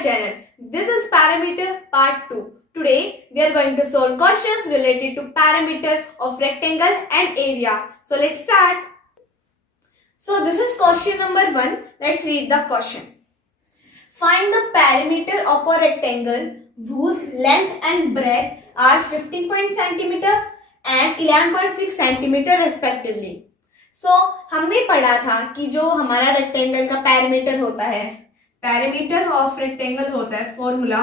channel. This is parameter part 2. Today we are going to solve questions related to parameter of rectangle and area. So let's start. So this is question number 1. Let's read the question. Find the parameter of a rectangle whose length and breadth are 15 cm and 11.6 cm respectively. So हमने पढ़ा था कि जो हमारा rectangle का parameter होता है, parameter of rectangle होता है, फॉर्मूला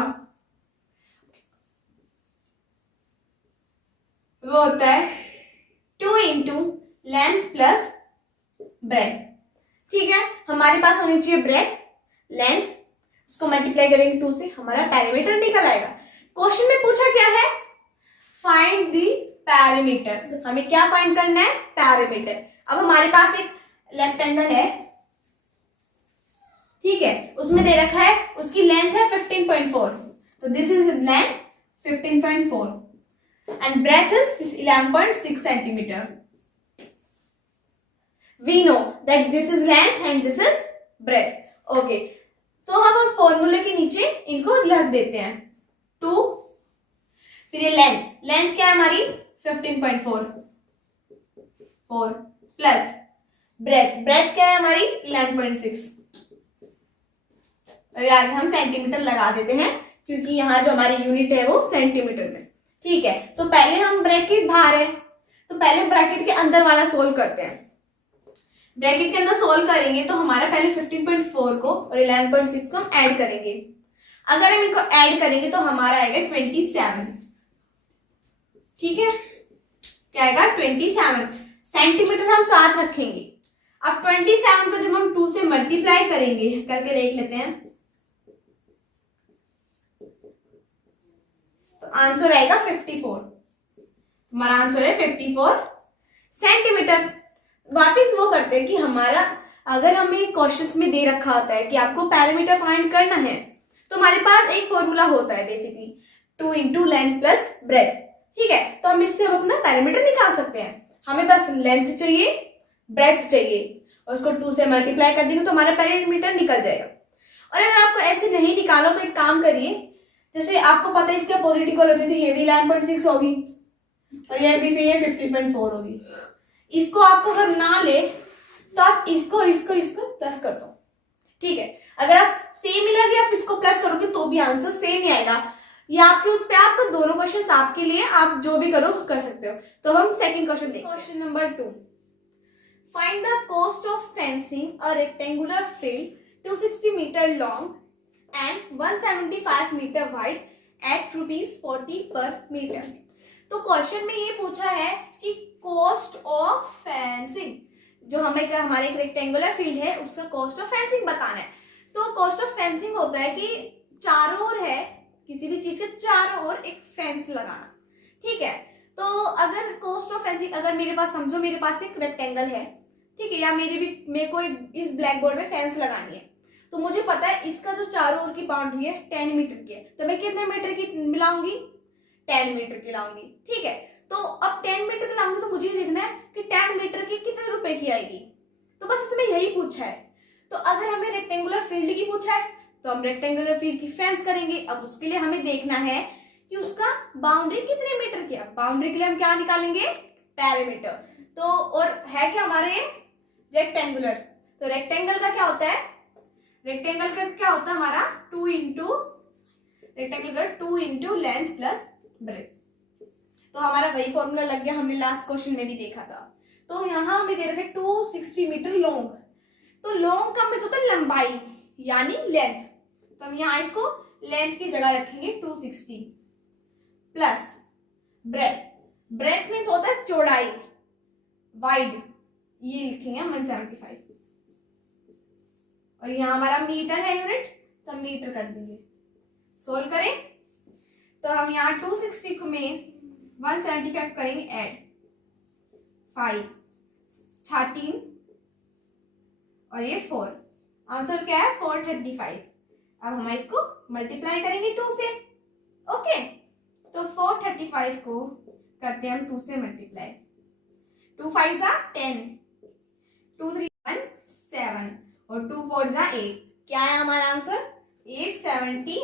वो होता है 2 इंटू लेंथ प्लस ब्रेथ. ठीक है, हमारे पास होनी चाहिए ब्रेथ, लेंथ, उसको मल्टीप्लाई करेंगे 2 से, हमारा पैरामीटर निकल आएगा. क्वेश्चन में पूछा क्या है? Find the parameter. हमें क्या फाइंड करना है? पैरामीटर. अब हमारे पास एक रेक्टेंगल है, ठीक है, उसमें दे रखा है, उसकी लेंथ है 15.4. तो this is length 15.4 and breadth is 11.6 centimeter. We know that this is length and this is breadth. Okay. तो हम फॉर्मूले के नीचे इनको रख देते हैं 2, फिर ये लेंथ क्या है हमारी 15.4 प्लस ब्रेथ क्या है हमारी 11.6. और यार हम सेंटीमीटर लगा देते हैं क्योंकि यहाँ जो हमारी यूनिट है वो सेंटीमीटर में. ठीक है, तो पहले हम ब्रैकेट बाहर है, तो पहले ब्रैकेट के अंदर वाला सोल्व करते हैं. ब्रैकेट के अंदर सोल्व करेंगे तो हमारा पहले 15.4 को और 11.6 को हम ऐड करेंगे. अगर हम इनको ऐड करेंगे तो हमारा आएगा 27. ठीक है, क्या आएगा 27. सेंटीमीटर हम साथ रखेंगे. अब 27 को जब हम 2 से मल्टीप्लाई करेंगे, करके देख लेते हैं, तो आंसर आएगा 54. हमारा आंसर है 54 सेंटीमीटर. वापिस वो करते हैं कि हमारा अगर हमें क्वेश्चंस में दे रखा होता है कि आपको पैरामीटर फाइंड करना है, तो हमारे पास एक फॉर्मूला होता है basically 2 into length plus breadth. ठीक है, तो हम इससे हम अपना पैरामीटर निकाल सकते हैं. हमें बस लेंथ चाहिए, ब्रेथ चाहिए, और उसको 2 से मल्टीप्लाई कर देंगे तो हमारा पैरामीटर निकल जाएगा. और अगर आपको ऐसे नहीं निकालो तो एक काम करिए, जैसे आपको पता है इसके अपोजिट इक्वल होती थी, ये भी 11.6 होगी और ये भी फिर ये 15.4 होगी. इसको आपको अगर ना ले तो आप इसको प्लस कर दो. ठीक है, अगर आप सेम ही लगे आप इसको प्लस करोगे तो भी आंसर सेम ही आएगा. ये आपके उस पे, आप दोनों क्वेश्चन आपके लिए, आप जो भी करो कर सकते हो. तो हम सेकंड क्वेश्चन देखते हैं. Question number 2. Find the cost of fencing a rectangular field 260 metre long and 175 metre wide at ₹40 per metre. तो क्वेश्चन में ये पूछा है कि कॉस्ट ऑफ फेंसिंग, जो हमारे एक रेक्टेंगुलर फील्ड है उसका कॉस्ट ऑफ फेंसिंग बताना है. तो कॉस्ट ऑफ फेंसिंग होता है कि चारों ओर है, किसी भी चीज के चारों ओर एक फेंस लगाना. ठीक है, तो अगर कॉस्ट ऑफ फेंसिंग, अगर मेरे पास, समझो मेरे पास एक रेक्टेंगल है, ठीक है, या मेरे को इस ब्लैक बोर्ड में फेंस लगानी है, तो मुझे पता है इसका जो चारों ओर की बाउंड्री है 10 मीटर की है, तो मैं कितने मीटर की मिलाऊंगी? 10 मीटर की लाऊंगी. ठीक है, तो अब 10 मीटर की लाऊंगी तो मुझे देखना है कि 10 मीटर की कितने रुपए की आएगी. तो बस इसमें यही पूछा है. तो अगर हमें रेक्टेंगुलर फील्ड की पूछा है तो हम रेक्टेंगुलर फील्ड की फेंस करेंगे. अब उसके लिए हमें देखना है कि उसका बाउंड्री कितने मीटर की है. बाउंड्री के लिए हम क्या निकालेंगे? पैरामीटर. तो और है क्या हमारे रेक्टेंगुलर, तो रेक्टेंगल का क्या होता है? रेक्टेंगल का क्या होता है हमारा 2 इंटू लेंथ प्लस ब्रेथ. तो हमारा वही फॉर्मूला लग गया, हमने लास्ट क्वेश्चन में भी देखा था. तो यहाँ हमें दे रखे 260 मीटर लॉन्ग. तो लॉन्ग का मतलब होता है लंबाई यानी लेंथ. तो हम यहाँ इसको लेंथ की जगह रखेंगे 260 प्लस ब्रेथ मीन्स होता है चौड़ाई, वाइड, ये लिखेंगे 175. और यहाँ हमारा मीटर है यूनिट, तो हम मीटर कर देंगे. सोल्व करें तो हम यहाँ 260 को में 175 करेंगे ऐड, 5 13 और ये 4. आंसर क्या है? 435. अब हम इसको मल्टीप्लाई करेंगे 2 से. ओके, तो 435 को करते हैं हम 2 से मल्टीप्लाई. 2 5 10, 2 3 1 7 और 2 4 8. क्या है हमारा आंसर? 870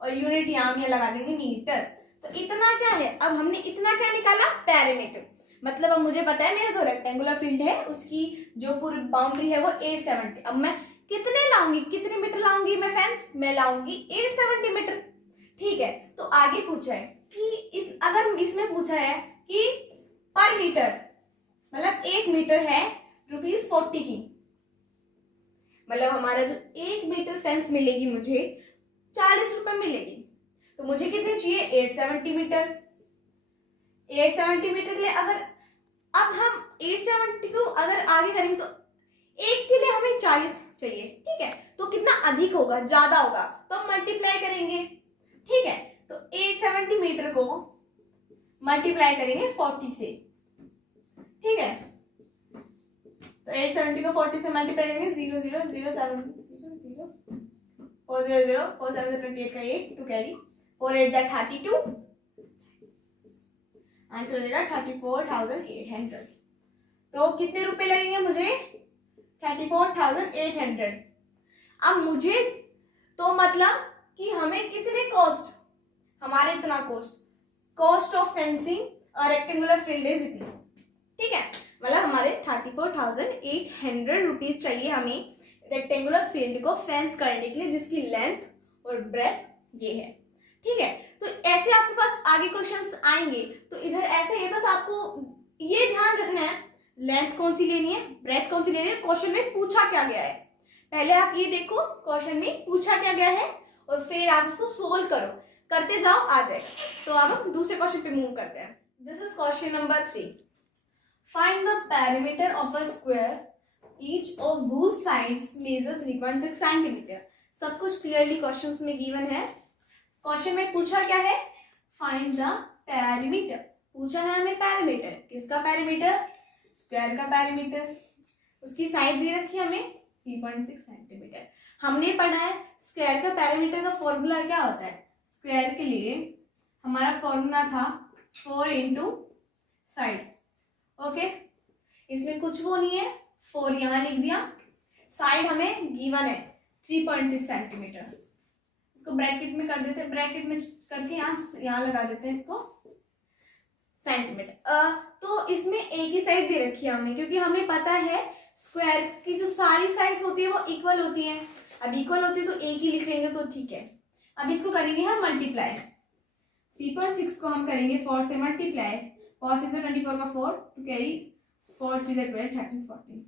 और यूनिट यहाँ में लगा देंगे मीटर। तो इतना क्या है, अब हमने इतना क्या निकाला, पेरीमीटर। मतलब अब मुझे पता है मेरा जो रेक्टेंगुलर फील्ड है उसकी जो पूरी बाउंड्री है वो 870। अब मैं कितने लाऊंगी, कितने मीटर लाऊंगी मैं फ्रेंड्स, मैं लाऊंगी 870 मीटर। ठीक है, तो आगे पूछा है कि अगर इसमें पूछा है कि पर मीटर, मतलब 1 मीटर है ₹40 की, मतलब हमारा जो 1 मीटर फेंस मिलेगी मुझे 40 रुपए मिलेगी। तो मुझे कितने चाहिए, 870 मीटर। 870 मीटर के लिए अगर अब हम 870 को अगर आगे करेंगे तो एक के लिए हमें 40 चाहिए। ठीक है, तो कितना अधिक होगा, ज्यादा होगा, तो हम मल्टीप्लाई करेंगे। ठीक है, तो 870 मीटर को मल्टीप्लाई करेंगे 40 से। ठीक है, तो 870 को 40 से मल्टीप्लाई करेंगे, 0 0 0 7 0 4 0 0 4 7 28 का 8 टू कैरी 4 8 जा 32, आंसर हो जाएगा 34,800। तो कितने रुपए लगेंगे मुझे, 34,800। अब मुझे तो मतलब कि हमें कितने कॉस्ट, हमारे इतना कॉस्ट ऑफ फेंसिंग और रेक्टेंगुलर फील्ड इज इतनी। ठीक है, मतलब हमारे 34,800 रुपीज चाहिए हमें रेक्टेंगुलर फील्ड को फेंस करने के लिए, जिसकी लेंथ और ब्रेथ ये है। ठीक है, तो ऐसे आपके पास आगे क्वेश्चंस आएंगे, तो इधर ऐसे है, बस आपको ये ध्यान रखना है लेंथ कौन सी लेनी है, ब्रेथ कौन सी लेनी है, क्वेश्चन में पूछा क्या गया है। पहले आप ये देखो क्वेश्चन में पूछा क्या गया है और फिर आप उसको सोल्व करो, करते जाओ, आ जाएगा। तो अब हम दूसरे क्वेश्चन पे मूव करते हैं। This is question number 3। Find the perimeter of a square each of whose sides measure 3.6 centimetre. सब कुछ क्लियरली क्वेश्चंस में गिवन है। क्वेश्चन में पूछा क्या है, फाइंड द पेरीमीटर, पूछा है हमें पेरीमीटर, किसका पेरीमीटर, स्क्वायर का पेरीमीटर, उसकी साइड दे रखी है हमें 3.6 सेंटीमीटर। हमने पढ़ा है स्क्वायर का पेरीमीटर का फॉर्मूला क्या होता है, स्क्वायर के लिए हमारा फॉर्मूला था 4 इंटू साइड। ओके, इसमें कुछ वो नहीं है, 4 यहां लिख दिया, साइड हमें गिवन है 3.6 सेंटीमीटर। इसको ब्रैकेट में कर देते हैं, ब्रैकेट में करके यहाँ लगा देते हैं इसको सेंटीमीटर। तो इसमें एक ही साइड दे रखी है हमने, क्योंकि हमें पता है स्क्वायर की जो सारी साइड्स होती है वो इक्वल होती है। अब इक्वल होती है तो एक ही लिखेंगे तो ठीक है। अब इसको करेंगे हम मल्टीप्लाई, 3.6 को हम करेंगे 4 से मल्टीप्लाई, 4 6 24 का 4 टू कैरी 4 3 12 13 14।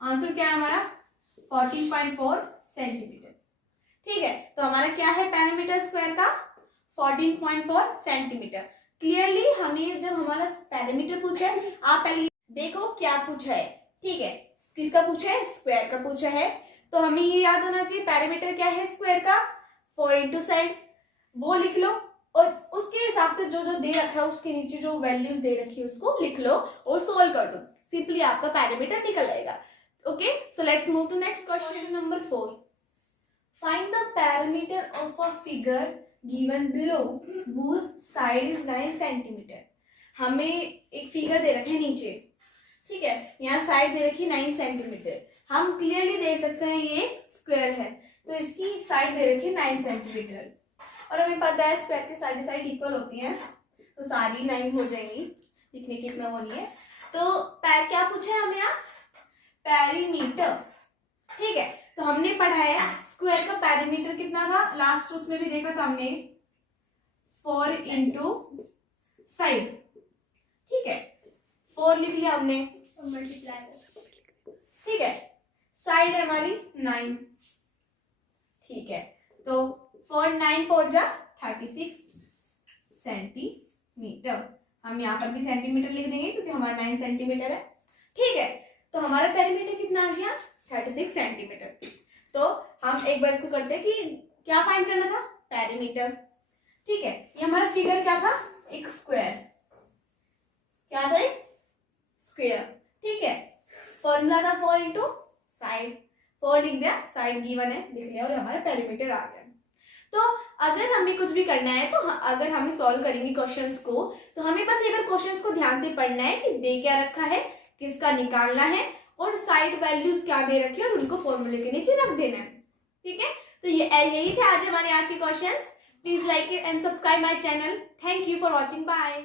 आंसर क्या है हमारा 14.4 सेंटीमीटर। ठीक है, तो हमारा क्या है पेरीमीटर स्क्वायर का 14.4 सेंटीमीटर। क्लियरली हमें जब हमारा पेरीमीटर पूछा है, आप पहले देखो क्या पूछा है। ठीक है, किसका पूछा है, स्क्वायर का पूछा है, तो हमें ये याद होना चाहिए पेरीमीटर क्या है स्क्वायर का, 4 इंटू साइड, वो लिख लो और उसके हिसाब से जो जो दे रखा है उसके नीचे जो वैल्यूज दे रखी है उसको लिख लो और सोल्व कर दो, सिंपली आपका पेरीमीटर निकल आएगा। Okay, so let's move to next question number 4। Find the perimeter of a figure given below whose side is 9 centimetre. हमें एक फिगर दे रखे है नीचे, ठीक है, यहाँ साइड दे रखी 9 सेंटीमीटर। हम क्लियरली देख सकते हैं ये स्क्वायर है, तो इसकी साइड दे रखी है 9 सेंटीमीटर और हमें पता है स्क्वायर की साइड साइड इक्वल होती है, तो सारी 9 हो जाएंगी, लिखने की इतना वो नहीं है। तो क्या पूछा है हमें यहाँ, पेरीमीटर। ठीक है, तो हमने पढ़ा है स्क्वायर का पेरीमीटर कितना था, लास्ट उसमें भी देखा था हमने 4 इंटू साइड। ठीक है, 4 लिख लिया हमने और मल्टीप्लाई। ठीक है, साइड है हमारी 9। ठीक है, तो 4 9 4 जा 36 सेंटीमीटर। हम यहाँ पर भी सेंटीमीटर लिख देंगे क्योंकि हमारा 9 सेंटीमीटर है। ठीक है, तो हमारा पेरीमीटर कितना आ गया 36 सेंटीमीटर। तो हम एक बार इसको करते हैं कि क्या फाइंड करना था, पेरीमीटर। ठीक है, ये हमारा फिगर क्या था, एक स्क्वायर, क्या था, एक स्क्वायर। ठीक है, फॉर्मूला था 4 इंटू साइड, 4 लिख दिया, साइड गिवन है लिख लिया और हमारा पेरीमीटर आ गया। तो अगर हमें कुछ भी करना है, तो अगर हमें सॉल्व करेंगे क्वेश्चंस को, तो हमें बस एक बार क्वेश्चंस को ध्यान से पढ़ना है कि दे क्या रखा है, किसका निकालना है और साइड वैल्यूज क्या दे रखी है और उनको फॉर्मूले के नीचे रख देना है। ठीक है, तो ये यही थे आज हमारे आज के questions. Please like it and subscribe my channel. Thank you for watching. Bye.